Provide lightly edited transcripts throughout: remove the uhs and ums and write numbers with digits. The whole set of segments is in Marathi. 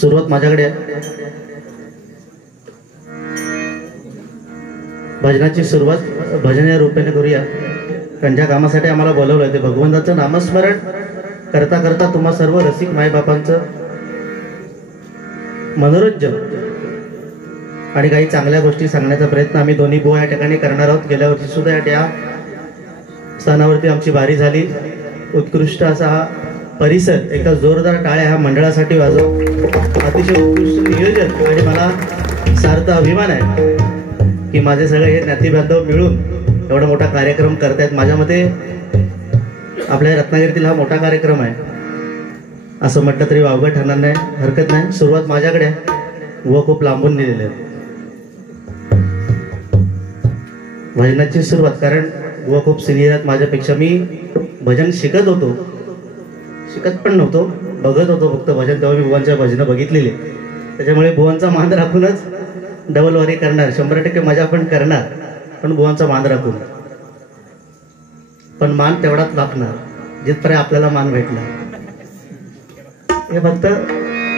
सुरुवात माझ्याकडे आहे. भजनाची सुरुवात भजन या रूपाने करूया. कारण ज्या कामासाठी आम्हाला बोलवलंय ते भगवंताचं नामस्मरण करता करता तुम्हा सर्व रसिक मायबापांचं मनोरंजन आणि काही चांगल्या गोष्टी सांगण्याचा प्रयत्न आम्ही दोन्ही बुवा या ठिकाणी करणार आहोत. गेल्या वर्षी सुद्धा या स्थानावरती आमची बारी झाली. उत्कृष्ट असा हा परिसर, एका जोरदार टाळ्या ह्या मंडळासाठी वाजव. अतिशय उत्कृष्ट नियोजन आणि मला सार्थ अभिमान आहे की माझे सगळे हे ज्ञाती बांधव मिळून एवढा मोठा कार्यक्रम करतायत. माझ्या मते आपल्या रत्नागिरीतील हा मोठा कार्यक्रम आहे असं म्हटलं तरी वावगं ठरणार नाही, हरकत नाही. सुरुवात माझ्याकडे आहे व खूप लांबून दिलेले आहे भजनाची सुरुवात. कारण व खूप सिनियर आहेत माझ्यापेक्षा. मी भजन शिकत पण नव्हतो, बघत होतो फक्त भजन. तेव्हा मी बुवांच्या भजनं बघितलेली, त्याच्यामुळे बुवांचा मान राखूनच डबल वारी करणार. 100% मजा पण करणार, पण बुवांचा मान राखून. पण मान तेवढाच राखणार जिथपर्यंत आपल्याला मान भेटला. हे फक्त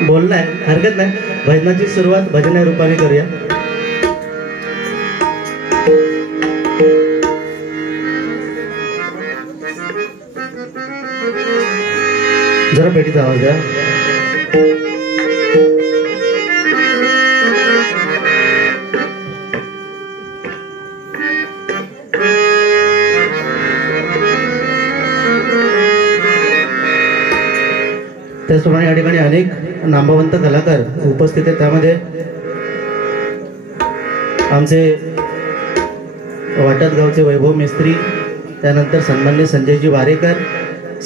बोलणं आहे, हरकत नाही. भजनाची सुरुवात भजन या रूपाने करूया. जरा पेटीचा आवाज द्या. त्याचप्रमाणे या ठिकाणी अनेक नामवंत कलाकार उपस्थित आहेत. त्यामध्ये आमचे वाटत गावचे वैभव मेस्त्री, त्यानंतर सन्मान्य संजयजी वारेकर,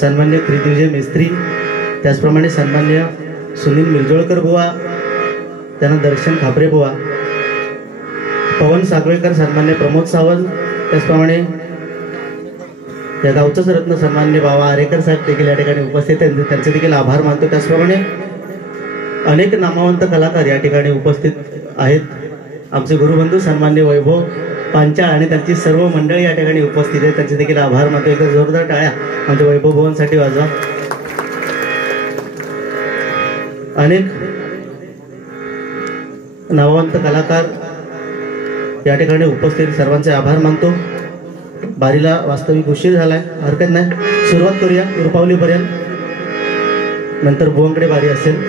सन्मान्य प्रीतिविजय मेस्त्री, त्याचप्रमाणे सन्मान्य सुनील मिरजोळकर बुवा, त्यानंतर दर्शन खापरे बुवा, पवन सागवेकर, सन्मान्य प्रमोद सावंत, त्याचप्रमाणे त्या गावचंच रत्न सन्मान्य बाबा आरेकर साहेब देखील या ठिकाणी उपस्थित आहेत. त्यांचे देखील आभार मानतो. त्याचप्रमाणे अनेक नामवंत कलाकार या ठिकाणी उपस्थित आहेत. आमचे गुरुबंधू सन्मान्य वैभव पांचाळ आणि त्यांची सर्व मंडळी या ठिकाणी उपस्थित आहेत. त्यांचे देखील आभार मानतो. एकदा जोरदार टाळ्या आमच्या वैभव भुवनसाठी वाजवा. अनेक नामवंत कलाकार या ठिकाणी उपस्थित, सर्वांचे आभार मानतो. बारीला वास्तविक उशीर झालाय, हरकत नाही. सुरुवात करूया रुपावलीपर्यंत, नंतर बुवांकडे बारी असेल.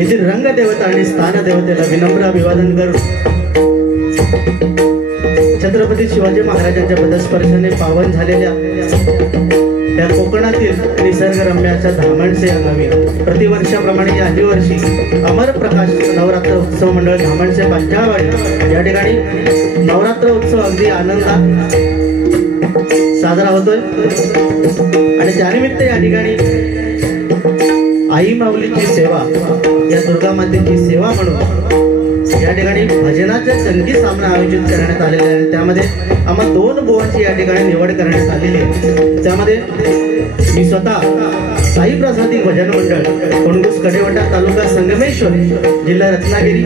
याची रंगदेवता आणि स्थानदेवतेला विनम्र अभिवादन करून छत्रपती शिवाजी महाराजांच्या पदस्पर्शाने पावन झालेल्या या कोकणातील निसर्गरम्य अशा धामणसे या गावी प्रतिवर्षाप्रमाणे याही वर्षी अमर प्रकाश नवरात्र उत्सव मंडळ धामणसे पांचाळवाडी या ठिकाणी नवरात्र उत्सव अगदी आनंदात साजरा होतोय आणि त्यानिमित्त या ठिकाणी आई माऊलीची सेवा या दुर्गा मातेची सेवा म्हणून या ठिकाणी भजनाच्या संगीत सामना आयोजित करण्यात आलेला आहे। त्यामध्ये आम्हा 2 बुवांची या ठिकाणी निवड करण्यात आलेली आहे। त्यामध्ये मी स्वतः साई प्रसादी भजन मंडळ कोणगुस कडेवटा तालुका संगमेश्वर जिल्हा रत्नागिरी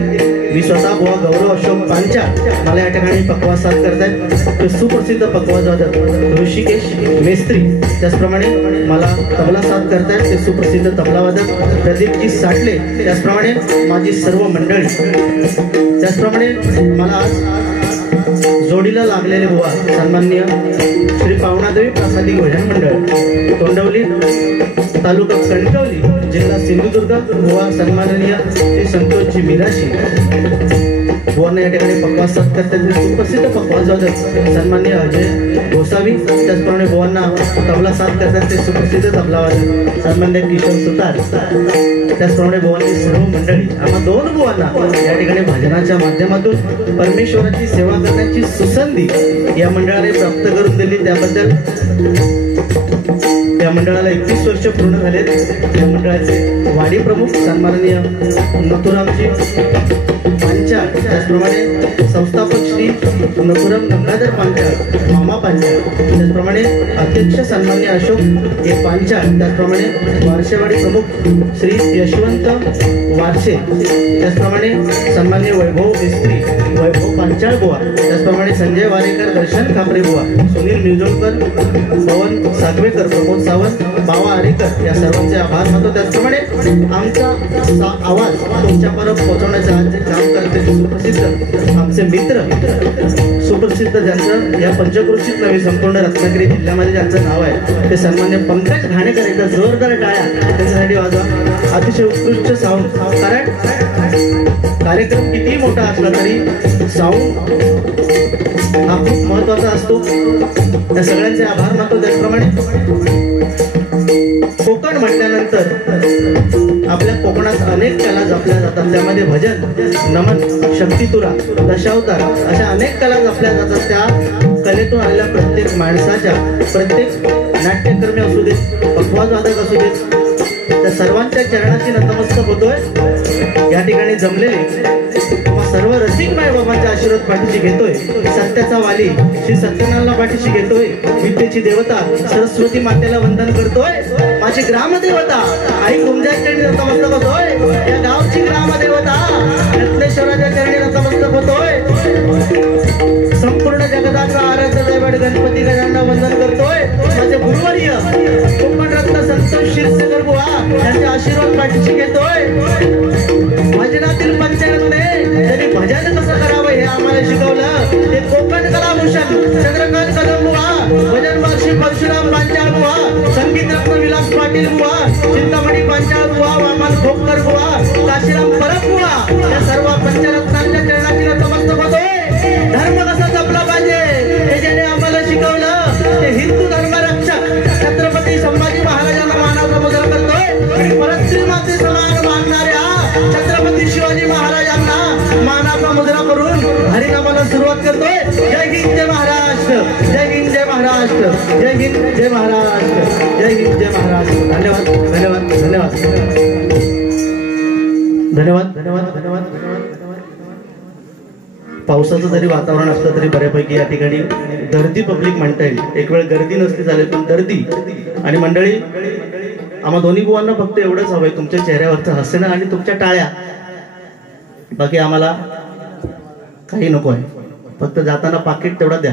मी स्वतः बुवा गौरव अशोक पांचाळ मला या ठिकाणी पकवाज साथ करतायत। ते सुप्रसिद्ध पकवाज वादक ऋषिकेश मेस्त्री त्याचप्रमाणे मला तबला साथ करतायत ते सुप्रसिद्ध तबला वादक प्रदीपजी साटले त्याचप्रमाणे माझी सर्व मंडळी त्याचप्रमाणे मला आज जोडीला लागलेले बुवा सन्माननीय श्री पावणादेवी प्रसादी भजन मंडळ तोंडवली तालुका कणकवली जिल्हा सिंधुदुर्ग बुवा सन्माननीय श्री संतोषजी मिराशी बुवांना या ठिकाणी पकवाज साथ करतात। सुप्रसिद्ध पकवाज वादक सन्माननीय अजय गोसावी त्याचप्रमाणे बुवांना तबला साथ करतात ते सुप्रसिद्ध तबला वादक सन्माननीय किशोर सुतार त्याचप्रमाणे बुवांची सर्व मंडळी आम्हा 2 बुवांना या ठिकाणी भजनाच्या माध्यमातून परमेश्वराची सेवा करण्याची सुसंधी या मंडळाने प्राप्त करून दिली त्याबद्दल या मंडळाला 21 वर्ष पूर्ण झालेत। या मंडळाचे वाडी प्रमुख सन्माननीय नथुरामजी पांचाळ त्याचप्रमाणे संस्थापक श्री नथुराम गंगाधर पांचाळ मामा पांचाळ त्याचप्रमाणे अध्यक्ष सन्माननीय अशोक ए पांचाळ त्याचप्रमाणे वारशेवाडी प्रमुख श्री यशवंत वारशे त्याचप्रमाणे सन्माननीय वैभव मिस्त्री वैभव पांचाळ बुवा त्याचप्रमाणे संजय वारेकर दर्शन खापरे बुवा सुनील मिरजोळकर पवन सागवेकर प्रमोद सावंत बावा आरेकर या सर्वांचे आभार मानतो। त्याचप्रमाणे आमचा आवाज तुमच्यापर्यंत पोहोचवण्याचे आज जे काम करते सुप्रसिद्ध आमचे मित्र सुप्रसिद्ध ज्यांचं या पंचक्रोशीत नव्हे संपूर्ण रत्नागिरी जिल्ह्यामध्ये ज्यांचं नाव आहे ते सन्मान्य पंकज घाणेकर यांचा जोरदार टाळ्या त्यांच्यासाठी वाजवा। अतिशय उत्कृष्ट साऊंड कारण कार्यक्रम कितीही मोठा असला तरी साऊंड हा खूप महत्वाचा असतो। त्या सगळ्यांचे आभार मानतो। त्याचप्रमाणे कोकण म्हटल्यानंतर आपल्या कोकणात अनेक कला जपल्या जातात त्यामध्ये भजन नमन शक्तितुरा दशावतार अशा अनेक कला जपल्या जातात। त्या कलेतून आलेल्या प्रत्येक माणसाच्या प्रत्येक नाट्यकर्मी असू देत पकवाज वादक असू देत त्या सर्वांच्या चरणाची नतमस्तक होतोय। या ठिकाणी जमलेले सर्व रसिक माय बाबांचा आशीर्वाद पाठीशी घेतोय। सत्याचा वाली श्री सत्यनारायणला पाठीशी घेतोय। विद्येची देवता सरस्वती मातेला वंदन करतोय। माझी ग्रामदेवता आई कुंजाच्या चरणी नतमस्तक होतोय। या गावची ग्रामदेवता रत्नेश्वराच्या चरणी नतमस्तक होतोय। संपूर्ण जगताचा आराध्य दैवत गणपती गजानना वंदन करतोय। माझे गुरुवर्य कोकण रत्न संतोष शिरसेकर बुवा यांचे आशीर्वाद पाठीशी घेतोय। भजनातील पंचायतने त्यांनी भजन कसं करावं हे आम्हाला शिकवलं ते कोकण कलाभूषण चंद्रकांत कदम बुवा भजन महर्षी परशुराम पांचाळ बुवा संगीत रत्न विलास पाटील बुवा चिंतामणी पांचाळ बुवा वामन खोपकर बुवा काशीराम परब बुवा या सर्व पंचरत्नांच्या चरणाची नतमस्तक होतोय। धर्म कसा जपला पाहिजे हे ज्याने आम्हाला शिकवलं ते हिंदू धर्मरक्षक छत्रपती संभाजी महाराजांना मानाचा मुजरा करतोय आणि परस्त्री माते समान मानणाऱ्या छत्रपती शिवाजी महाराजांना मानाचा मुजरा करून हरिनामाला सुरुवात करतोय। जय हिंद जय महाराष्ट्र जय हिंद जय महाराष्ट्र जय हिंद जय महाराष्ट्र जय हिंद जय महाराष्ट्र। धन्यवाद धन्यवाद धन्यवाद धन्यवाद धन्यवाद धन्यवाद। पावसाचं जरी वातावरण असलं तरी बऱ्यापैकी या ठिकाणी गर्दी पब्लिक म्हणता येईल। एक वेळ गर्दी नसली चालेल पण गर्दी आणि मंडळी आम्हा दोन्ही बुवांना फक्त एवढंच हवंय तुमच्या चेहऱ्यावरचं हसणं आणि तुमच्या टाळ्या बाकी आम्हाला काही नको आहे। फक्त जाताना पाकिट तेवढा द्या।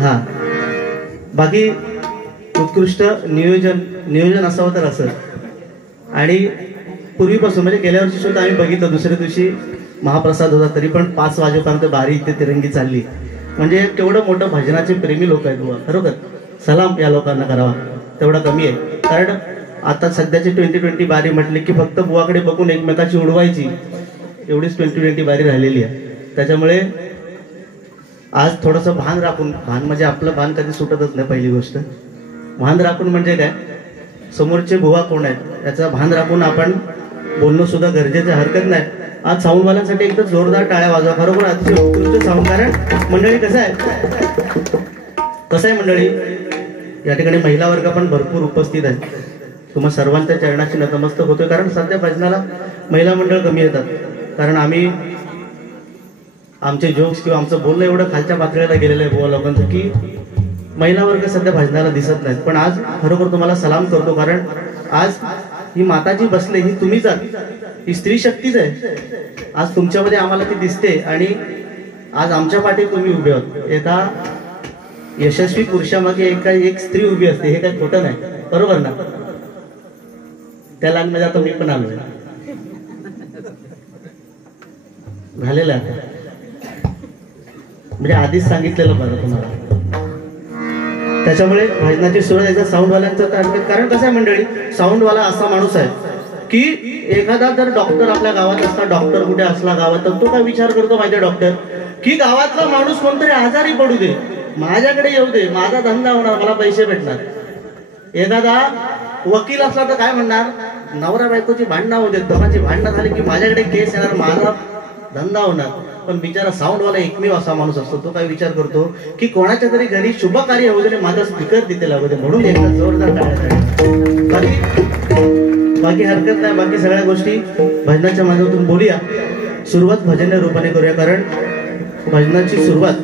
हा बाकी उत्कृष्ट नियोजन असावं तर असं आणि पूर्वीपासून म्हणजे गेल्या वर्षी सुद्धा आम्ही बघितलं दुसऱ्या दिवशी महाप्रसाद होता तरी पण 5 वाजेपर्यंत बारी इथे तिरंगी चालली म्हणजे केवढं मोठं भजनाचे प्रेमी लोक आहेत बुवा खरोखर सलाम या लोकांना करावा। तेवढा कमी आहे. कारण आता सध्याची 2020 बारी म्हटली की फक्त बुवाकडे बघून एकमेकाची उडवायची, एवढीच 2020 बारी राहिलेली आहे. त्याच्यामुळे आज थोडंसं भान राखून, भान म्हणजे आपलं भान कधी सुटतच नाही. पहिली गोष्ट भान राखून म्हणजे काय, समोरचे बुवा कोण आहेत याचा भान राखून आपण बोलणं सुद्धा गरजेचं, हरकत नाही. आज साऊंडवाल्यांसाठी एकदम जोरदार टाळ्या वाजवा. खरोखर अतिशय उत्कृष्ट साऊंड. कारण मंडळी कसं आहे मंडळी, या ठिकाणी महिला वर्ग पण भरपूर उपस्थित आहे. तुम्हा सर्वांच्या चरणाची नतमस्तक होतोय. कारण सध्या भजनाला महिला मंडळ कमी येतात. कारण आम्ही आमचे जोक्स किंवा आमचं बोलणं एवढं खालच्या पातळीला गेलेलं आहे बुवा लोकांचं की महिला वर्ग सध्या भजनाला दिसत नाहीत. पण आज खरोखर तुम्हाला सलाम करतो. कारण आज ही माता जी बसले ही तुम्हीच आहात, ही स्त्री शक्तीच आहे. आज तुमच्यामध्ये आम्हाला ती दिसते आणि आज आमच्या पाठीत तुम्ही उभे आहात. एका यशस्वी पुरुषामागे एक स्त्री उभी असते, हे काही खोटं नाही, बरोबर ना? त्या लाईनमध्ये आता मी पण आलोय, झालेलं आहे म्हणजे आधीच सांगितलेलं बरं तुम्हाला. त्याच्यामुळे भजनाची सुरुवात याचा साऊंडवाल्यांचं कारण कसं आहे मंडळी, साऊंडवाला असा माणूस आहे की एखादा जर डॉक्टर आपल्या गावात असला, डॉक्टर कुठे असला गावात, तर तो काय विचार करतो माहिती डॉक्टर की गावातला माणूस कोणतरी आजारी पडू दे, माझ्याकडे येऊ दे, माझा धंदा होणार, मला पैसे भेटणार. एखादा वकील असला तर काय म्हणणार, नवरा बायकोची भांडणं होऊ देत, दोघांची भांडणं झाली की माझ्याकडे केस येणार, माझा धंदा होणार. पण बिचारा साऊंडवाला एकमेव असा माणूस असतो, तो काय विचार करतो की कोणाच्या तरी घरी शुभ कार्य होऊ दे, माझा स्पीकर तिथे लागू दे. म्हणून एकदा जोरदार बाकी हरकत नाही. बाकी सगळ्या गोष्टी भजनाच्या माध्यमातून बोलूया. सुरुवात भजन रूपाने करूया. कारण भजनाची सुरुवात,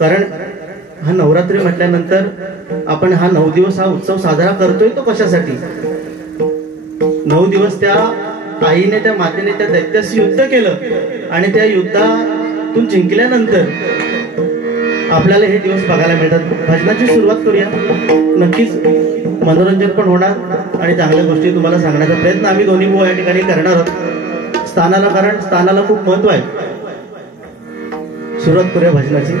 कारण हा नवरात्री म्हटल्यानंतर आपण हा 9 दिवस हा उत्सव साजरा करतोय, तो कशासाठी? 9 दिवस त्या आईने, त्या मातेने त्या दैत्याशी युद्ध केलं आणि त्या युद्धातून जिंकल्यानंतर आपल्याला हे दिवस बघायला मिळतात. भजनाची सुरुवात करूया. नक्कीच मनोरंजन पण होणार आणि चांगल्या गोष्टी तुम्हाला सांगण्याचा प्रयत्न आम्ही दोन्ही बुवा या ठिकाणी करणार आहोत स्थानाला. कारण स्थानाला खूप महत्व आहे. सुरुवात करूया भजनाची.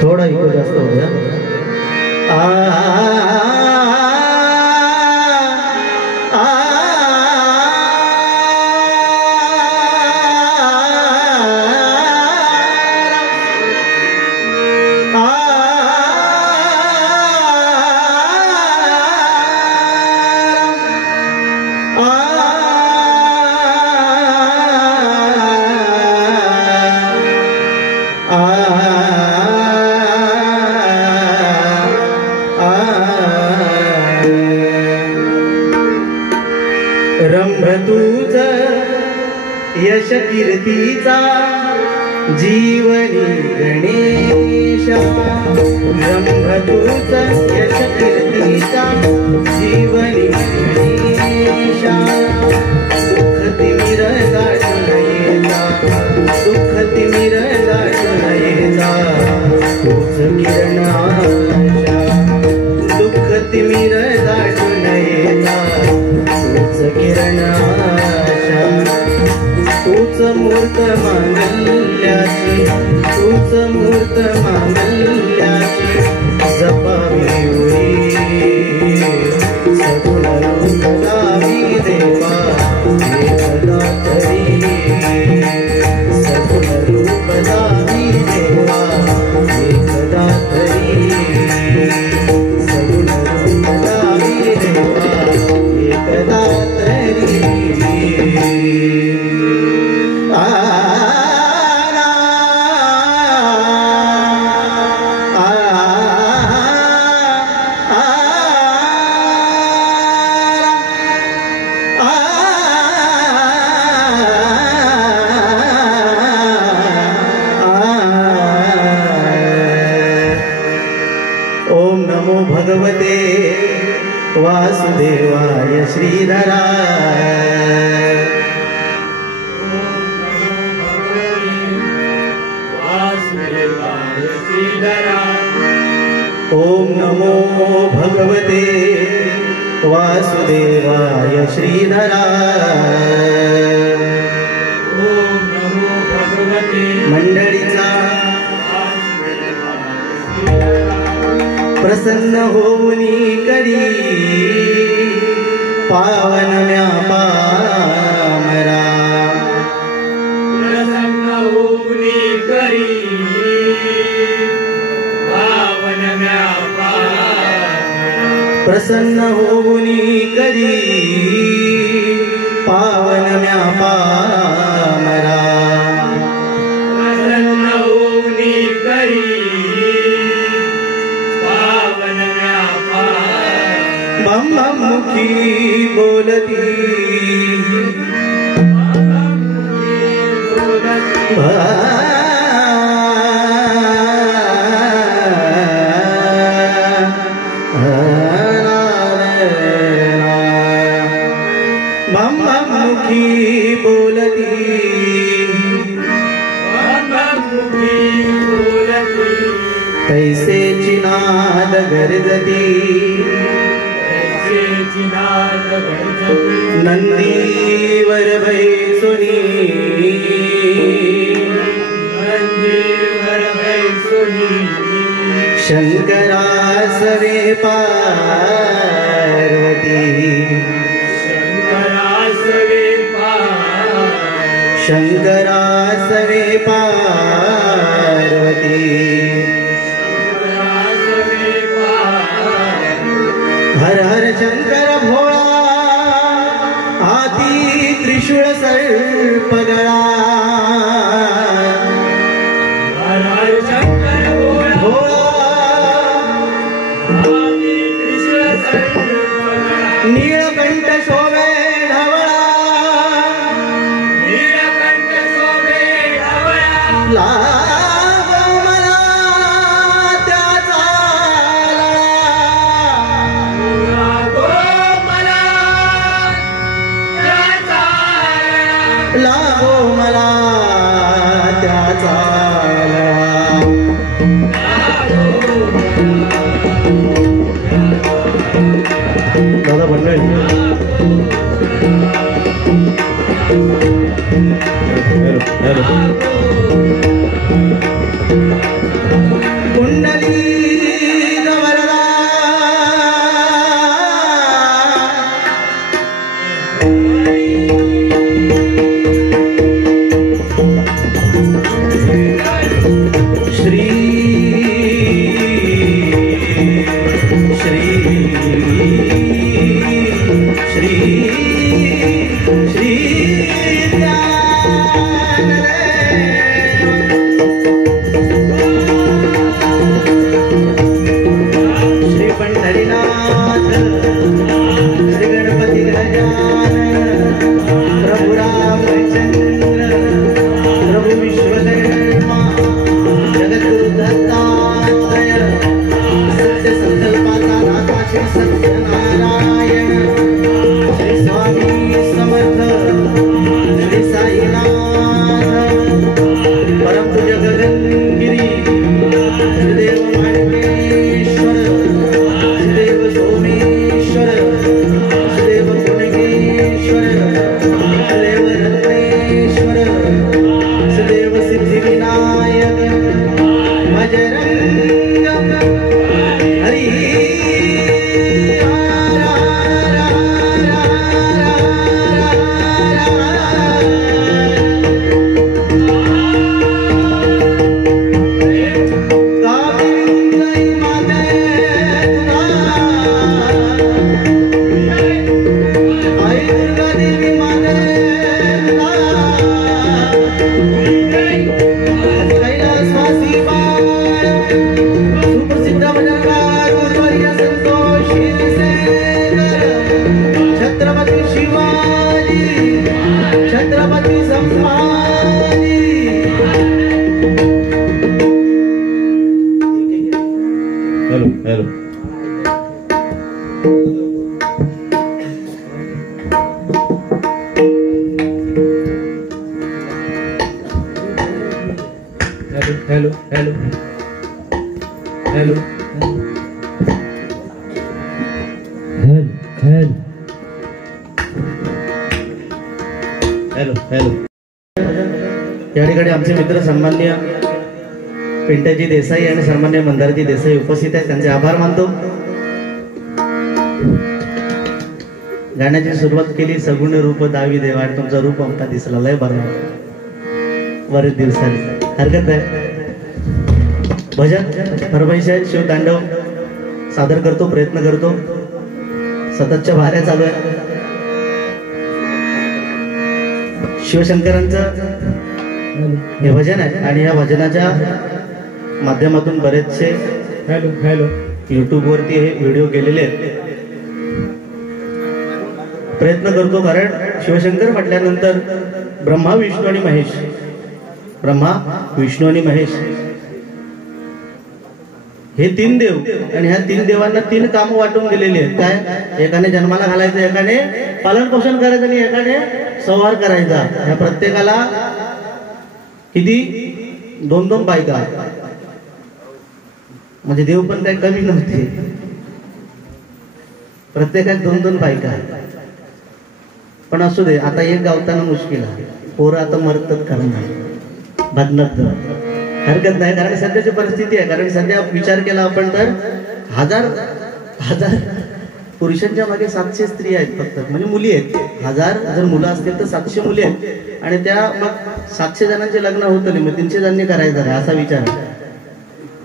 थोड़ा इको जास्त हो गया. यश कीर्तीचा जीवनी गणेशा ब्रह्मदूत यश कीर्तीचा जीवनी गणेशा दुःख तिमिर गाठून येता दुःख तिमिर गाठून येता तूच किरण आशा दुःख तिमिर गाठून येता तूच किरण आशा तूच मूर्त मांगल्याची तूच मूर्त मांगल्याची जपावी उरी सगुण रूप लावी देवा एकदा तरी सगुण रूप लावी देवा एकदा तरी सगुण रूप लावी देवा एकदा तरी ओम नमो भगवते वासुदेवाय श्रीधरा ओम नमो भगवते वासुदेवाय श्रीधरा ओम नमो भगवते मंडळीचा प्रसन्न होऊनी करी पावन व्यापामरा प्रसन्न होऊनी करी पावन व्यापार प्रसन्न होऊनी करी पावन व्यापामरा प्रसन्न होऊनी करी पावन व्यापार बम बम मुखी बोलती बम बम मुखी बोलती तैसेची नाद गरजती नंदीवर बैसुनी शंकरासवे पार्वती शंकरासवे पार्वती हर हर शंकर भोळा हाती त्रिशूळ सर्पगळा नीलकंठ शोभे ढवळा लागो मला त्याचा लागो मला त्याचा दादा मंडळी कुंडली गवरदा श्री श्री श्री श्री ज्ञान hello hello hello hello hello या ठिकाणी आमचे मित्र सन्माननीय पिंटाजी देसाई आणि सन्माननीय मंदारजी देसाई उपस्थित आहेत, त्यांचे आभार मानतो. गाण्याची सुरुवात केली. सगुण रूप दावी देवा, तुमचा रूप आमचा दिसला लय बरं बरेच दिवसांनी. हरकत नाही. भजन फरमाईश आहे, शिवतांडव सादर करतो, प्रयत्न करतो. सततच्या भाऱ्या चालू आहे. शिवशंकरांचं हे भजन आहे आणि या भजनाच्या माध्यमातून बरेचसे हॅलो हॅलो युट्यूब वरती हे व्हिडिओ गेलेले आहेत. प्रयत्न करतो, कारण शिवशंकर म्हटल्यानंतर ब्रह्मा विष्णू आणि महेश, ब्रह्मा विष्णू आणि महेश हे तीन देव, आणि ह्या तीन देवांना तीन कामं वाटून दिलेली आहेत. काय? एकाने जन्माला घालायचं, एकाने पालन पोषण करायचं आणि एकाने संहार करायचा. ह्या प्रत्येकाला किती? 2-2 बायका, म्हणजे देव पण काही कमी नव्हते. प्रत्येकात 2-2 बायका. पण असू दे, आता एक गावताना मुश्किल आहे. पोरं आता मरतात करणार बदलत हरकत नाही, कारण सध्याची परिस्थिती आहे. कारण सध्या विचार केला आपण तर हजार पुरुषांच्या मागे 700 स्त्री आहेत फक्त, म्हणजे मुली आहेत. 1000 जर मुलं असतील तर 700 मुली आहेत. आणि त्या मग 700 जणांचे लग्न होत नाही, मग 300 जणांनी करायचं आहे असा विचार आहे.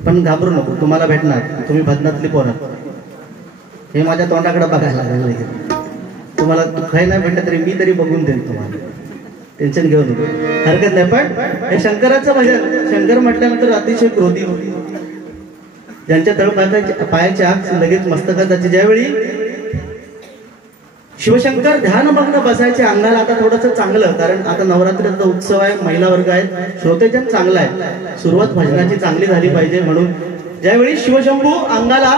पण घाबरू नको, तुम्हाला भेटणार. तुम्ही भजनातली पोरं, हे माझ्या तोंडाकडे बघायला लागेल. तुम्हाला दुःखाही नाही भेटलं तरी मी तरी बघून देईन तुम्हाला, टेन्शन घेऊ नको, हरकत नाही. पण हे शंकराचं भजन, शंकर म्हटल्यानंतर अतिशय क्रोधी, ज्यांच्या पायाची आग लगेच मस्तकात जायची. ज्यावेळी शिवशंकर ध्यानमग्न बसायचे अंगाला, आता थोडंसं चांगलं, कारण आता नवरात्रीचा उत्सव आहे, महिला वर्ग आहे, श्रोतेजन चांगला आहे, सुरुवात भजनाची चांगली झाली पाहिजे. म्हणून ज्यावेळी शिवशंभू अंगाला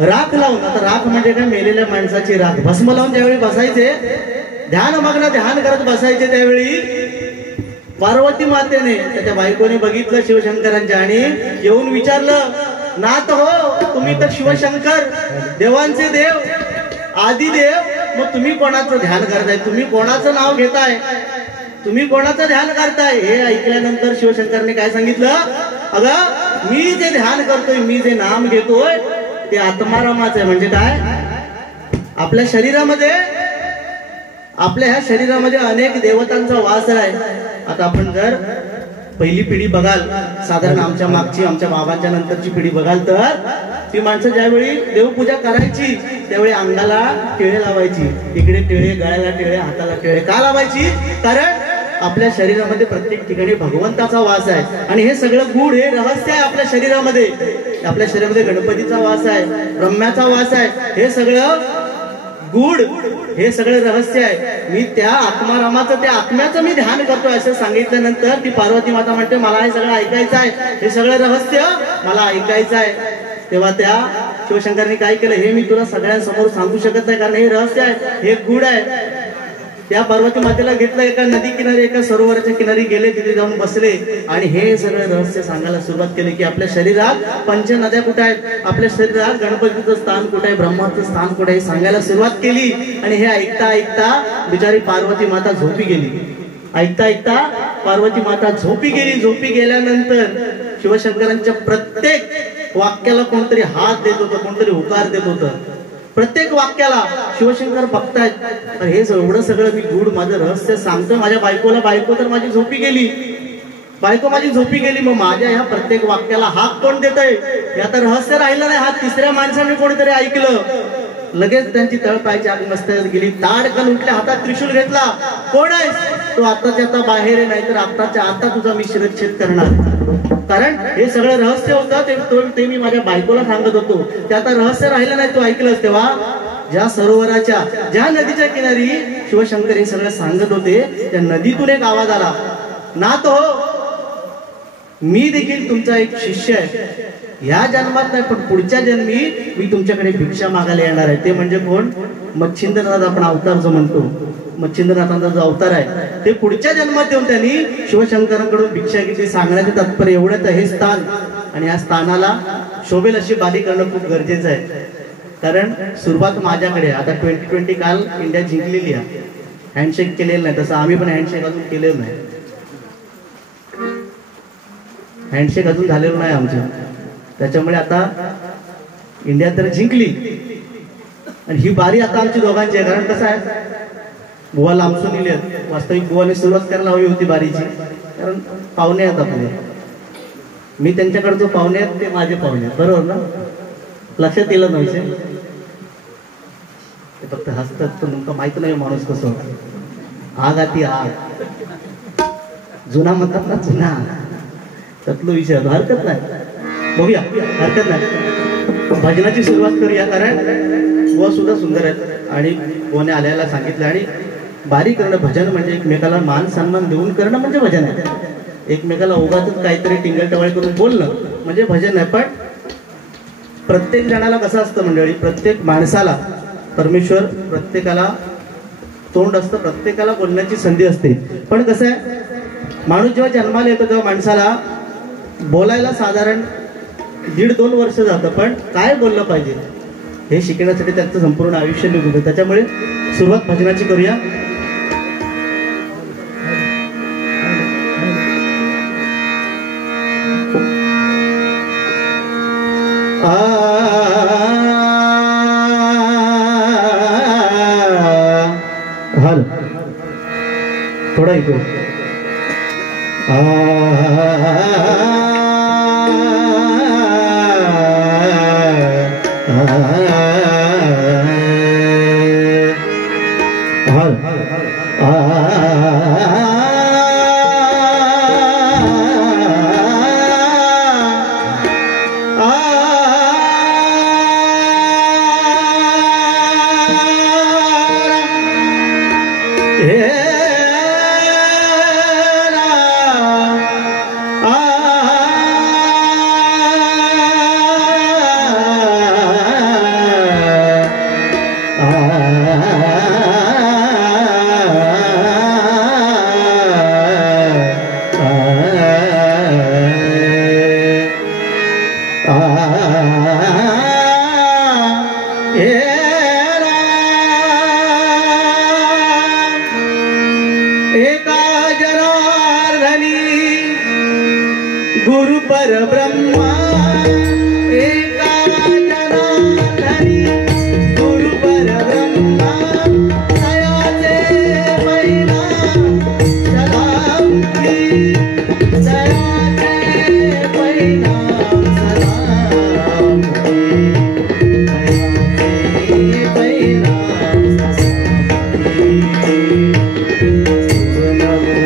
राख लावून, आता राख म्हणजे काय? मेलेल्या माणसाची राख, भस्म लावून ज्यावेळी बसायचे, ध्यानमग्न ध्यान करत बसायचे, त्यावेळी पार्वती मातेने, त्याच्या बायकोने बघितलं शिवशंकरांच्या आणि येऊन विचारलं, नाथ हो, तुम्ही तर शिवशंकर, देवांचे देव, आदिदेव, मग तुम्ही कोणाचं ध्यान करताय? तुम्ही कोणाचं नाव घेताय? तुम्ही कोणाचं ध्यान करताय? हे ऐकल्यानंतर शिवशंकरने काय सांगितलं? अगं, मी जे ध्यान करतोय, मी जे नाम घेतोय, ते आत्मारामाचं आहे. म्हणजे काय? आपल्या शरीरामध्ये, आपल्या ह्या शरीरामध्ये अनेक देवतांचा वास आहे. आता आपण जर पहिली पिढी बघाल, साधारण आमच्या मागची, आमच्या बाबांच्या नंतरची पिढी बघाल, तर ती माणसं ज्यावेळी देवपूजा करायची त्यावेळी अंगाला टिळे लावायची. इकडे टिळे, गळ्याला टिळे, हाताला टिळे. का लावायची? कारण आपल्या शरीरामध्ये प्रत्येक ठिकाणी भगवंताचा वास आहे. आणि हे सगळं गूढ, हे रहस्य आहे आपल्या शरीरामध्ये. आपल्या शरीरामध्ये गणपतीचा वास आहे, ब्रह्म्याचा वास आहे. हे सगळं गूढ, हे सगळं रहस्य आहे. मी त्या आत्मारामाचं, त्या आत्म्याचं मी ध्यान करतोय असं सांगितल्यानंतर ती पार्वती माता म्हणते, मला हे सगळं ऐकायचं आहे, हे सगळं रहस्य मला ऐकायचं आहे. तेव्हा त्या शिवशंकरांनी काय केलं? हे मी तुला सगळ्यांसमोर सांगू शकत नाही, कारण हे रहस्य आहे, हे गूढ आहे. त्या पार्वती मातेला घेतलं, एका नदी किनारी, एका सरोवराच्या किनारी गेले, तिथे जाऊन बसले आणि हे सगळं रहस्य सांगायला सुरुवात केली की आपल्या शरीरात पंचनद्या कुठे आहेत, आपल्या शरीरात गणपतीचं स्थान कुठे आहे, ब्रह्माचं स्थान कुठे आहे, सांगायला सुरुवात केली. आणि हे ऐकता ऐकता बिचारी पार्वती माता झोपी गेली. ऐकता ऐकता पार्वती माता झोपी गेली. झोपी गेल्यानंतर शिवशंकरांच्या प्रत्येक वाक्याला कोणतरी हात देत होतं, कोणतरी होकार देत होतं. प्रत्येक वाक्याला शिवशंकर बघतायत. तर हे एवढं सगळं मी गूढ माझं रहस्य सांगतोय माझ्या बायकोला. बायको तर माझी झोपी गेली, बायको माझी झोपी गेली. मग माझ्या ह्या प्रत्येक वाक्याला हात कोण देतय? हे आता रहस्य राहिलं नाही. हात तिसऱ्या माणसाने कोणीतरी ऐकलं. लगेच त्यांची तळपायची आग मस्तकात गेली. ताडकन उठल्या, हातात त्रिशूल घेतला. कोण आहेस? तो आताच्या आता बाहेर आहे, नाही तर आताच्या आता तुझा मी शिरच्छेद करणार. कारण हे सगळं रहस्य होतं, ते मी माझ्या बायकोला सांगत होतो. ते आता रहस्य राहिलं नाही, तू ऐकलंस. तेव्हा ज्या सरोवराच्या, ज्या नदीच्या किनारी शिवशंकर हे सगळं सांगत होते, त्या नदीतून एक आवाज आला, नाथ हो, मी देखील तुमचा एक शिष्य आहे. या जन्मात नाही, पण पुढच्या जन्मी मी तुमच्याकडे भिक्षा मागायला येणार आहे. ते म्हणजे कोण? मच्छिंद्रनाथ आपण अवतार जो म्हणतो, मच्छिंद्रनाथांचा जो अवतार आहे ते पुढच्या जन्मात येऊन त्यांनी शिवशंकरांकडून भिक्षा घेतली. सांगण्याचे तात्पर्य एवढंच, हे स्थान आणि या स्थानाला शोभेल अशी बाली करणं खूप गरजेचं आहे. कारण सुरुवात माझ्याकडे. आता 2020 काल इंडिया जिंकलेली आहे, हँडशेक केलेलं नाही, तसं आम्ही पण हँडशेक अजून केलेलं नाही. हँडशेक अजून झालेलं नाही आमचं. त्याच्यामुळे आता इंडिया तर जिंकली आणि ही बारी आता आमची दोघांची आहे. कारण कसं आहे, बुवा लांबसून इले, वास्तविक बुवाने सुरुवात करायला हवी होती बारीची, कारण पाहुणे आहेत आपले. मी त्यांच्याकडचं पाहुणे आहेत, ते माझे पाहुणे आहेत, बरोबर ना? लक्षात येलं नव्हते. ते फक्त हसतात, पण तुमका माहित नाही माणूस कसं. आग आती आग, जुना म्हणतात ना, जुना त्यातलं विषय. हरकत नाही, बघूया, हरकत नाही. भजनाची सुरुवात करूया. कारण बुवा सुद्धा सुंदर आहेत आणि बुवाने आल्याला सांगितलं. आणि बारी करणं भजन म्हणजे एकमेकाला मान सन्मान देऊन करणं म्हणजे भजन आहे. एकमेकाला उगाच काहीतरी टिंगल टवाळ करून बोलणं म्हणजे भजन आहे. पण प्रत्येक जणाला कसं असतं मंडळी, प्रत्येक माणसाला परमेश्वर प्रत्येकाला तोंड असतं, प्रत्येकाला बोलण्याची संधी असते. पण कसं आहे, माणूस जेव्हा जन्माला येतो तेव्हा माणसाला बोलायला साधारण 1.5-2 वर्ष जातं. पण काय बोललं पाहिजे हे शिकण्यासाठी त्यांचं संपूर्ण आयुष्य निघून. त्याच्यामुळे सुरुवात भजनाची करूया. हल थोडा इको. गुरु परब्रह्मा एका जनार्दनी, गुरु परब्रह्मा दयाचे महिमा सदामुखी, दयाचे महिमा सदामुखी, दयाचे महिमा सदामुखी.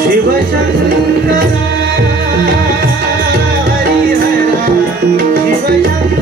शिवशंकरा हरिहरा शिवशंकरा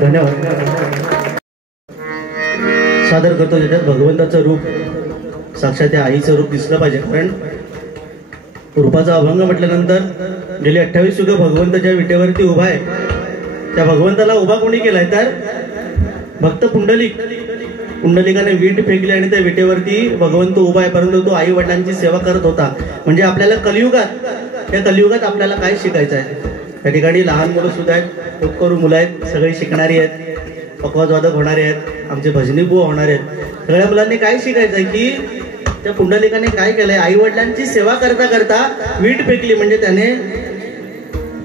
धन्यवाद. सादर करतो ज्याच्यात भगवंताचं रूप साक्षात त्या आईचं रूप दिसलं पाहिजे. कारण रूपाचा अभंग म्हटल्यानंतर गेली 28 युग भगवंत ज्या विटेवरती उभा आहे त्या भगवंताला उभा कोणी केलाय तर भक्त पुंडलिकाने वीट फेकली आणि त्या विटेवरती भगवंत उभा आहे. परंतु तो आई वडिलांची सेवा करत होता. म्हणजे आपल्याला कलियुगात आपल्याला काय शिकायचं आहे. त्या ठिकाणी लहान मुलं सुद्धा आहेत, उत्करू मुलं आहेत, सगळी शिकणारी आहेत, पकवाजवादक होणारे आहेत, आमचे भजनी बुवा होणारे आहेत. सगळ्या मुलांनी काय शिकायचं आहे की त्या पुंडलिकाने काय केलंय, आई वडिलांची सेवा करता करता वीट फेकली. म्हणजे त्याने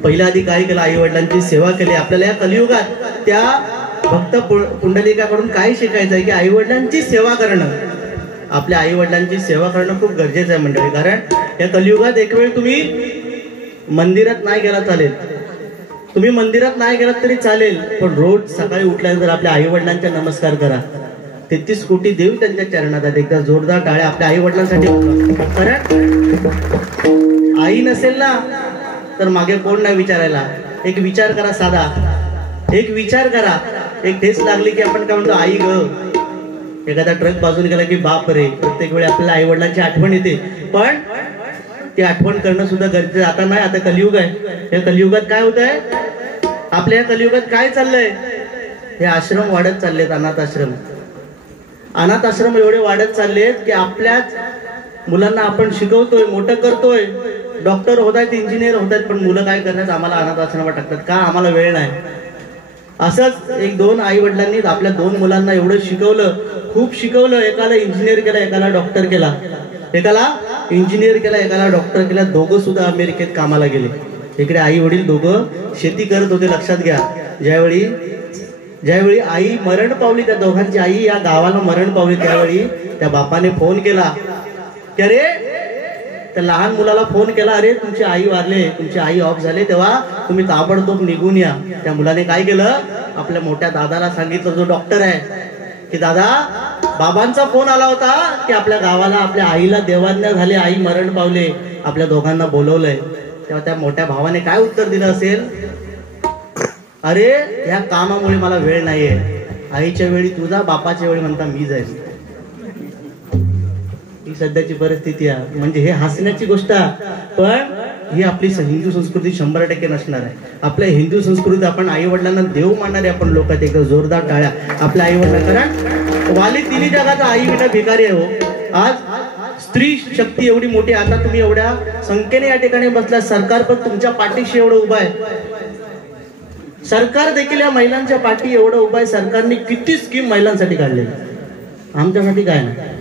पहिल्या आधी काय केलं, आई वडिलांची सेवा केली. आपल्याला या कलियुगात त्या भक्त पुंडलिकाकडून काय शिकायचं आहे की आई वडिलांची सेवा करणं, आपल्या आई वडिलांची सेवा करणं खूप गरजेचं आहे मंडळी. कारण या कलियुगात एक वेळ तुम्ही मंदिरात नाही गेला चालेल, तुम्ही मंदिरात नाही गेलात तरी चालेल, पण रोज सकाळी उठल्यानंतर आपल्या आई वडिलांचा नमस्कार करा. 33 कोटी देव त्यांच्या चरणात. एकदा जोरदार टाळ्या आपल्या आई वडिलांसाठी. कारण आई नसेल ना तर मागे कोण नाही विचारायला. एक विचार करा साधा, एक विचार करा. एक ठेच लागली की आपण काय म्हणतो, आई ग. एखादा ट्रक बाजून गेला की बाप रे. प्रत्येक वेळी आपल्याला आई वडिलांची आठवण येते, पण ती आठवण करणं सुद्धा गरजेचं. आता नाही, आता कलियुग आहे. या कलियुगात काय होत आहे, आपल्या या कलियुगात काय चाललंय, हे आश्रम वाढत चाललेत. अनाथ आश्रम एवढे वाढत चाललेत की आपल्याच मुलांना आपण शिकवतोय, मोठं करतोय, डॉक्टर होत आहेत, इंजिनियर होत आहेत, पण मुलं काय करतात, आम्हाला अनाथ आश्रमात टाकतात का, आम्हाला वेळ नाही. असंच एक दोन आई वडिलांनी आपल्या 2 मुलांना एवढं शिकवलं, खूप शिकवलं. एकाला इंजिनियर केला, एकाला डॉक्टर केला. एकाला इंजिनियर केला, एकाला डॉक्टर केला. दोघं सुद्धा अमेरिकेत कामाला गेले. इकडे आई वडील दोघं शेती करत होते. लक्षात घ्या, ज्यावेळी आई मरण पावली, त्या दोघांची आई या गावाला मरण पावली, त्यावेळी त्या बापाने फोन केला की अरे, त्या लहान मुलाला फोन केला, अरे तुमची आई वारले, तुमची आई ऑफ झाले, तेव्हा तुम्ही ताबडतोब निघून या. त्या मुलाने काय केलं, आपल्या मोठ्या दादाला सांगितलं, जो डॉक्टर आहे, की दादा, बाबांचा फोन आला होता की आपल्या गावाला आपल्या आईला देवाज्ञा झाली, आई मरण पावले, आपल्या दोघांना बोलवलंय. तेव्हा त्या मोठ्या भावाने काय उत्तर दिलं असेल, अरे ह्या कामामुळे मला वेळ नाहीये. आईच्या वेळी तुझा, बापाच्या वेळी म्हणता मी जाईल. ही सध्याची परिस्थिती आहे. म्हणजे हे हसण्याची गोष्ट आहे, पण ही आपली हिंदू संस्कृती 100% नसणार आहे. आपल्या हिंदू संस्कृतीत आपण आई वडिलांना देव मानणारे आपण लोक आहेत. एकदा जोरदार टाळ्या आपल्या आई वडिलांना. कारण वाली तिन्ही जगाचा आई विना भिकारी आहे हो. आज स्त्री शक्ती एवढी मोठी. आता तुम्ही एवढ्या संख्येने या ठिकाणी बसल्या, सरकार पण तुमच्या पाठीशी एवढं उभं आहे. सरकार देखील या महिलांच्या पाठी एवढं उभं आहे. सरकारने किती स्कीम महिलांसाठी काढले, आमच्यासाठी काय नाही.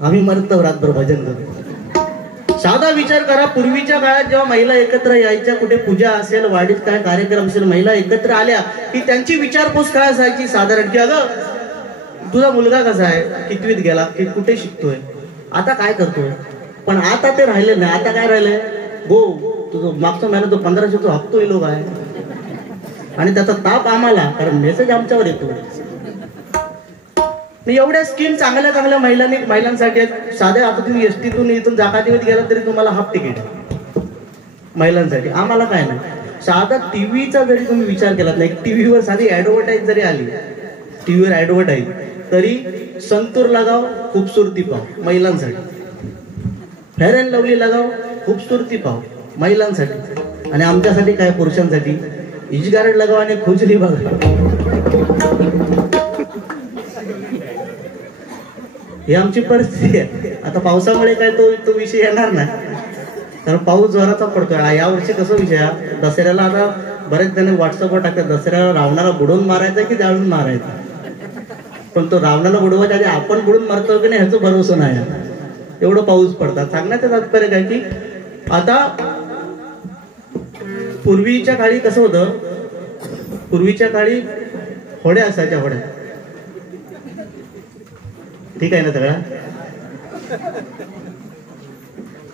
आम्ही मरतो रातभर भजन करतो. साधा विचार करा, पूर्वीच्या काळात जेव्हा महिला एकत्र यायच्या, कुठे पूजा असेल, वाडीत काय कार्यक्रम असेल, महिला एकत्र आल्या की त्यांची विचारपूस काय असायची साधारण, की अगं तुझा मुलगा कसा आहे, कितवीत गेला, की कुठे शिकतोय, आता काय करतोय. पण आता ते राहिले नाही. आता काय राहिलंय, गो तुझं मागचा महिना तो 1500 हप्तो लोक आहे. आणि त्याचा ताप आम्हाला, कारण मेसेज आमच्यावर येतो. एवढ्या स्कीम चांगल्या चांगल्या महिलांसाठी आहेत. साध्या आता तुम्ही एसटीतून इथून जाकातीमध्ये गेला तरी तुम्हाला हाफ तिकीट महिलांसाठी. आम्हाला काय नाही. साधा टीव्हीचा जरी तुम्ही विचार केला नाही, टीव्हीवर साधी ऍडव्हर्टाईज जरी आली, टीव्हीवर ऍडव्हर्टाईज, तरी संतूर लगाव खूबसूरती पाव महिलांसाठी, फेअर अँड लवली लगाव खूबसूरती पाव महिलांसाठी, आणि आमच्यासाठी काय, पुरुषांसाठी इजगारड लगाव आणि खुजली बघा. ही आमची परिस्थिती आहे. आता पावसामुळे काय तो विषय येणार नाही, कारण पाऊस जोराचा पडतोय. यावर्षी कसं विषय, दसऱ्याला आता बरेच जण व्हॉट्सअपवर टाकतात, दसऱ्याला रावणाला बुडवून मारायचा की जाळून मारायचा. पण तो रावणाला बुडवायच्या आधी आपण बुडून मारतो की नाही ह्याचं भरोसा नाही. एवढं पाऊस पडतात. सांगण्याचं तात्पर्य काय की आता पूर्वीच्या काळी कसं होतं, पूर्वीच्या काळी होड्या असायच्या, होड्या, ठीक आहे ना सगळा.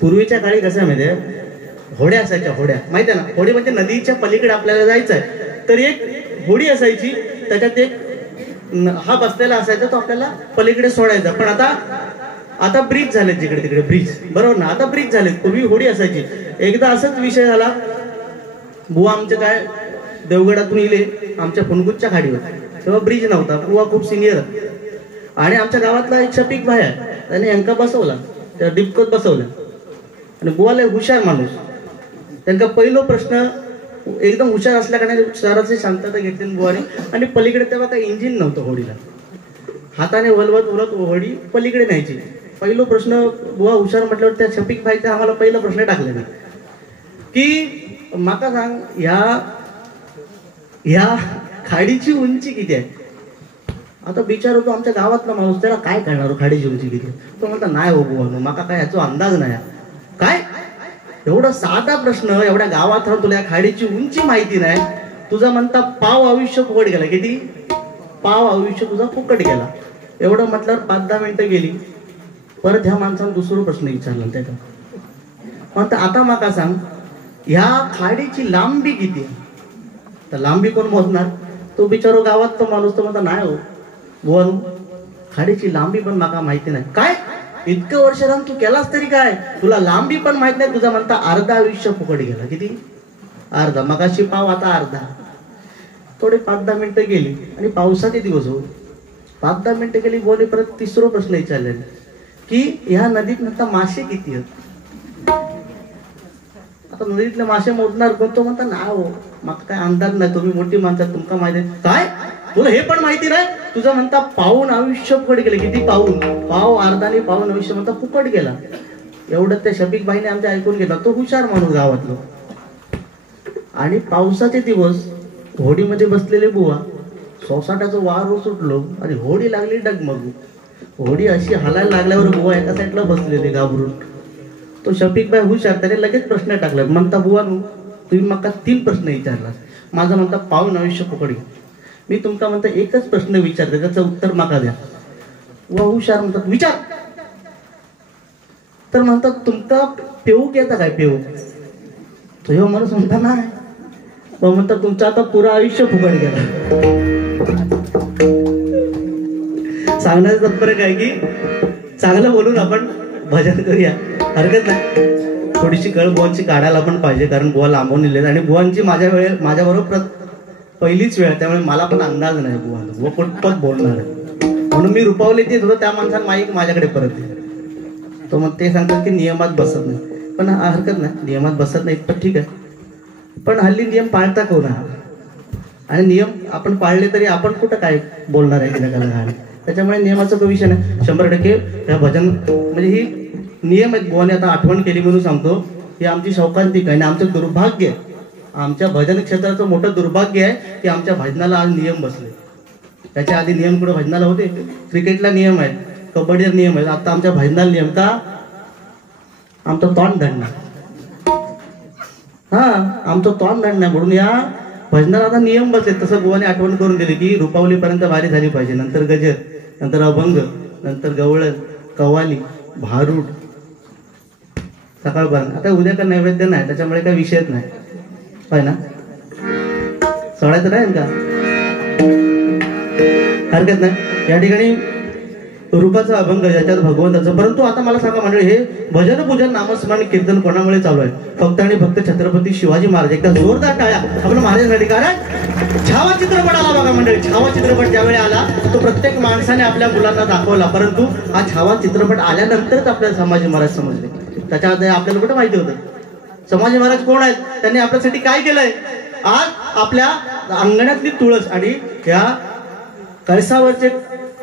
पूर्वीच्या काळी कसं आहे माहितीये, होड्या असायच्या, होड्या माहिती आहे ना. होडी म्हणजे नदीच्या पलीकडे आपल्याला जायचंय तर एक होडी असायची, त्याच्यात एक हा बसलेला असायचा, तो आपल्याला पलीकडे सोडायचा. पण आता ब्रिज झाले, जिकडे तिकडे ब्रिज, बरोबर ना. आता ब्रिज झाले, पूर्वी होडी असायची. एकदा असंच विषय झाला, बुवा आमचे काय देवगडातून इले आमच्या फुनगुतच्या खाडीवर. तेव्हा ब्रिज नव्हता, बुवा खूप सिनियर आणि आमच्या गावातला एक शफीक भाई आहे, त्याने यांका बसवला, त्या डिपकोत बसवला आणि बुवाला हुशार माणूस. त्यांचा पहिला प्रश्न एकदम हुशार असल्या कारणाने शहराची शांतता घेतली बुवाने आणि पलीकडे तेव्हा काही इंजिन नव्हतं होडीला, हाताने वलवत उलत होडी पलीकडे न्यायची. पहिला प्रश्न बुवा हुशार म्हटल्यावर त्या शफीक भाईचा आम्हाला पहिला प्रश्न टाकलेला की माका सांग ह्या खाडीची उंची किती आहे. आता विचार होतो आमच्या गावातला माणूस, त्याला काय करणार खाडीची उंची किती. तो म्हणता नाही हो बुवा, माका काय याचा अंदाज नाही. काय एवढा साधा प्रश्न, एवढ्या गावात राहून तुला या खाडीची उंची माहिती नाही, तुझा म्हणता पाव आयुष्य फुकट गेला. किती पाव आयुष्य तुझा फुकट गेला. एवढं म्हटल्यावर 5-10 मिनिटं गेली. परत ह्या माणसानं दुसरा प्रश्न विचारला त्याचा, म्हणता आता माका सांग ह्या खाडीची लांबी किती आहे. तर लांबी कोण मोजणार. तो बिचारो गावात तो माणूस तो म्हणता नाही हो बुवा, खाडीची लांबी पण माका माहिती नाही. काय इतकं वर्ष राहून तू केलास तरी काय, तुला लांबी पण माहित नाही, तुझा म्हणता अर्धा आयुष्य फुकट गेला. किती अर्धा. मगाशी पाव आता अर्धा. थोडे 5-10 मिनिटं गेली आणि पावसाचे दिवस हो. 5-10 मिनिटं गेली बोले परत तिसरा प्रश्न विचारले की ह्या नदीत म्हणता मासे किती आहेत. आता नदीतले मासे मोजणार कोण. तो म्हणता ना हो मग काय अंदाज नाही, तुम्ही मोठी माणसं तुमका माहिती आहे. काय तुला हे पण माहिती नाही, तुझं म्हणता पाऊन आयुष्य फुकट गेले. किती पाऊन. पाव अर्धाने पाऊन आयुष्य म्हणता फुकट गेला. एवढं त्या शफीक भाईने आमच्या ऐकून घेतला. तो हुशार माणूस गावातलो. आणि पावसाचे दिवस होडीमध्ये बसलेले बुवा, सोसाट्याचं वार सुटलो आणि होडी लागली डगमगू. होडी अशी हालायला लागल्यावर बुवा एका साईडला बसलेले घाबरून. तो शफीक भाई हुशार, त्याने लगेच प्रश्न टाकला. म्हणता बुवा तुम्ही मका 3 प्रश्न विचारला, माझा म्हणता पाऊन आयुष्य फुकट गेलं. मी तुमका म्हणता एकच प्रश्न विचारते, त्याचं उत्तर माका द्या. व हुशार म्हणतात विचार. तर म्हणतात तुमका पेऊक येता काय. पेऊक. तो ह्यो माणूस म्हणता नाही. व म्हणतात तुमचं आता पुरा आयुष्य फुकट गेलं. सांगण्याचं तात्पर्य काय की चांगलं बोलून आपण भजन करूया, हरकत नाही. थोडीशी कळ बुवांची काढायला पण पाहिजे, कारण बुवा लांबून नेले आणि बुवांची माझ्याबरोबर पहिलीच वेळ, त्यामुळे मला पण अंदाज नाही बुवा पटपट बोलणार आहे. म्हणून मी रुपावले येत होतो, त्या माणसानं माईक माझ्याकडे परत दिली. तो मग ते सांगतात की नियमात बसत नाही, पण हरकत नाही, नियमात बसत नाही पण ठीक आहे. पण हल्ली नियम पाळता कोण आणि नियम आपण पाळले तरी आपण कुठं काय बोलणार आहे की. त्याच्यामुळे नियमाचा तो विषय नाही. 100% ह्या भजन म्हणजे ही नियम आहेत. बुवाने आता आठवण केली म्हणून सांगतो, ही आमची शौकांतिक आहे आणि आमचं दुर्भाग्य आहे. आमच्या भजन क्षेत्राचं मोठं दुर्भाग्य आहे की आमच्या भजनाला आज नियम बसले. त्याच्या आधी नियम कुठं भजनाला होते. क्रिकेटला नियम आहे, कबड्डीला नियम आहे, आता आमच्या भजनाला नियम का. आमचं तोंड धडणार. आमचं तोंड धडणार म्हणून या भजनाला आता नियम बसले. तसं बुवाने आठवण करून दिली की रुपावलीपर्यंत वारी झाली पाहिजे, नंतर गजर, नंतर अभंग, नंतर गवळण, कव्वाली, भारूड, सकाळपर्यंत. आता उद्या का नैवेद्य नाही, त्याच्यामुळे काही विषयच नाही होय ना. सोडायचं नाही का, हरकत नाही. या ठिकाणी रूपाचा अभंग याच्यात भगवंताचं. परंतु आता मला सांगा मंडळी, हे भजन पूजन नामस्मरण कीर्तन कोणामुळे चालू आहे. फक्त आणि फक्त छत्रपती शिवाजी महाराज. एकदा जोरदार टाळ्या आपण महाराजांसाठी. कारण छावा चित्रपट आला बघा मंडळी. छावा चित्रपट ज्यावेळी आला तो प्रत्येक माणसाने आपल्या मुलांना दाखवला, परंतु हा छावा चित्रपट आल्यानंतरच आपल्याला संभाजी महाराज समजले. त्याच्या आधी आपल्याला कुठं माहिती होतं संभाजी महाराज कोण आहेत, त्यांनी आपल्यासाठी काय केलंय. आज आपल्या अंगणातली तुळस आणि या कळसावरचे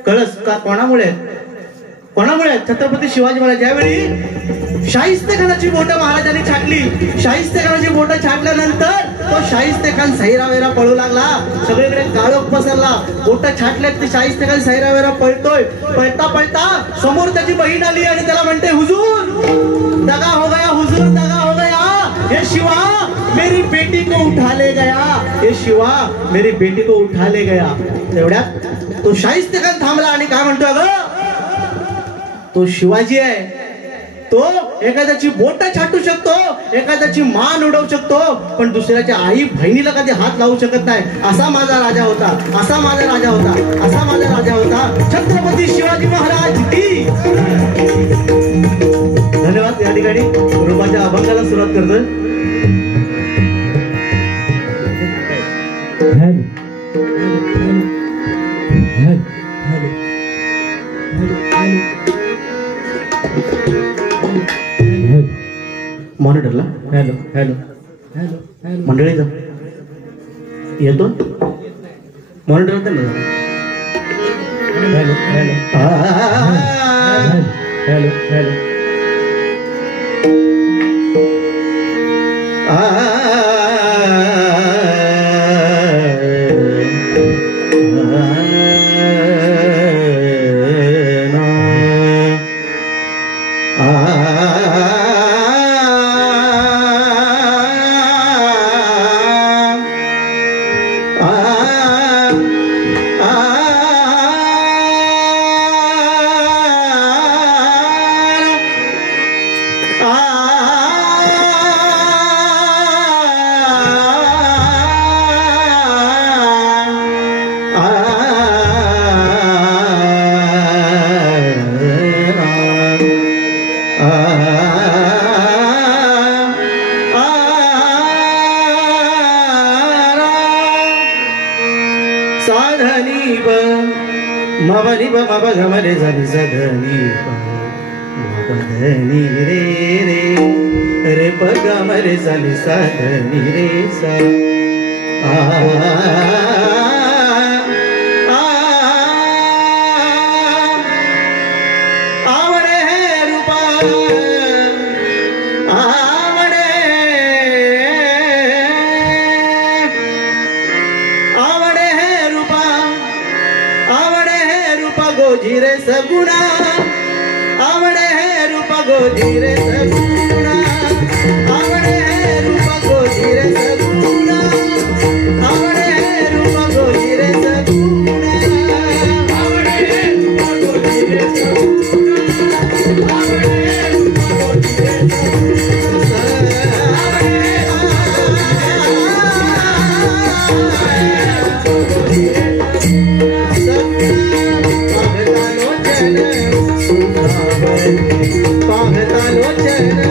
कळस का कोणामुळे आहेत. छत्रपती शिवाजी महाराज. ज्यावेळी शाहिस्तेखानाची बोटं महाराजांनी छाटली, शाहिस्तेखानाची बोटं छाटल्यानंतर तो शाहिस्तेखान सैरावेरा पळू लागला. सगळीकडे काळोख पसरला. बोटं छाटल्यात ते शाहिस्तेखान सैरावेरा पळतोय. पळता पळता समोर त्याची बहीण आली आणि त्याला म्हणते हुजूर दगा हो गया, हुजूर दगा हो गया. हे शिवा मेरी बेटी को उठा ले गया, हे शिवा मेरी बेटी को उठा ले गया. तेवढ्यात तो शाहिस्तेखान थांबला आणि काय म्हणतोय ग, तो शिवाजी आहे. तो एखाद्याची बोट छाटू शकतो, एखाद्याची मान उडवू शकतो, पण दुसऱ्याच्या आई बहिणीला कधी हात लावू शकत नाही. असा माझा राजा होता, असा माझा राजा होता, असा माझा राजा होता छत्रपती शिवाजी महाराज की. धन्यवाद. या ठिकाणी रूपाच्या अभंगाला सुरुवात करतोय. मॉनिटरला हॅलो हॅलो हॅलो हॅलो मंडळीचा येतो मॉनिटर त्यांना हॅलो हॅलो हॅलो हॅलो साधनी ब मबनी ब मब गमरे जनी सधनी मबधनी रे रे रे प गमरे जनी सधनी रे सा आवडे हे रूपा गोजीरे सगुणा आवडे हे रूप गोजीरे सगुणा आवडे हे रूप गोजीरे सगुणा आवडे हे रूप गोजीरे सगुणा आवडे हे रूप गोजीरे सगुणा आवडे हे रूप गोजीरे पाहता लोचन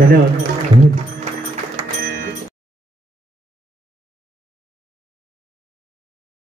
धन्यवाद